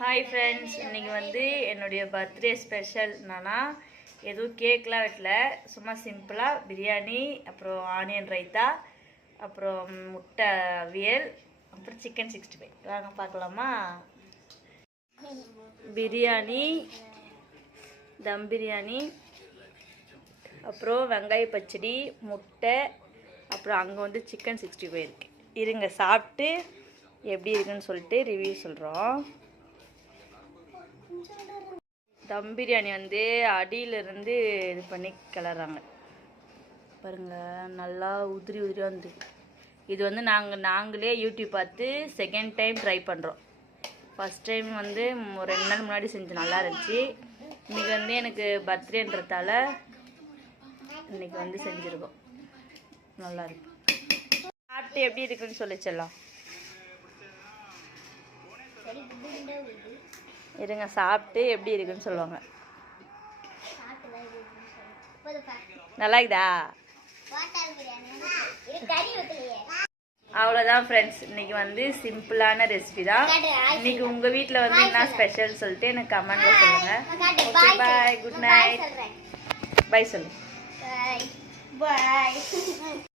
Hi friends, இன்றைக்கி வந்து என்னுடைய பர்த்டே ஸ்பெஷல் என்னன்னா எதுவும் கேக்லாம் வெட்டல, சும்மா சிம்பிளாக பிரியாணி, அப்புறம் ஆனியன் ரைத்தா, அப்புறம் முட்டை அவியல், அப்புறம் சிக்கன் 65. வாங்க பார்க்கலாமா? பிரியாணி, தம் பிரியாணி, அப்புறம் வெங்காய பச்சடி, முட்டை, அப்புறம் அங்கே வந்து சிக்கன் 65 இருக்குது. இருங்க, சாப்பிட்டு எப்படி இருக்குன்னு சொல்லிட்டு ரிவ்யூ சொல்கிறோம். தம் பிரியாணி வந்து அடியிலிருந்து இது பண்ணி கிளறாங்க பாருங்கள், நல்லா உதிரி உதிரியாக வந்து. இது வந்து நாங்களே யூடியூப் பார்த்து செகண்ட் டைம் ட்ரை பண்ணுறோம். ஃபஸ்ட் டைம் வந்து 2 நாள் முன்னாடி செஞ்சு நல்லா இருந்துச்சு. இன்றைக்கி வந்து எனக்கு பர்த்டேன்றதால இன்றைக்கி வந்து செஞ்சுருக்கோம். நல்லா இருக்கு. சாப்பிட்டு எப்படி இருக்குன்னு சொல்லிச்சிடலாம். இருங்க, சாப்பிட்டு எப்படி இருக்குன்னு சொல்லுவாங்க. நல்லா இருக்குதா? அவ்வளோதான் ஃப்ரெண்ட்ஸ், இன்னைக்கு வந்து சிம்பிளான ரெசிபி தான். இன்னைக்கு உங்கள் வீட்டில் வந்து என்ன ஸ்பெஷல் சொல்லிட்டு எனக்கு கமெண்ட்ல சொல்லுங்கள். Okay, bye, good night. Bye சொல்லு. பாய்.